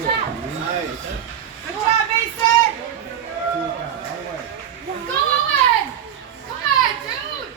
Nice. Good job, Mason! Go, Owen! Come on, dude!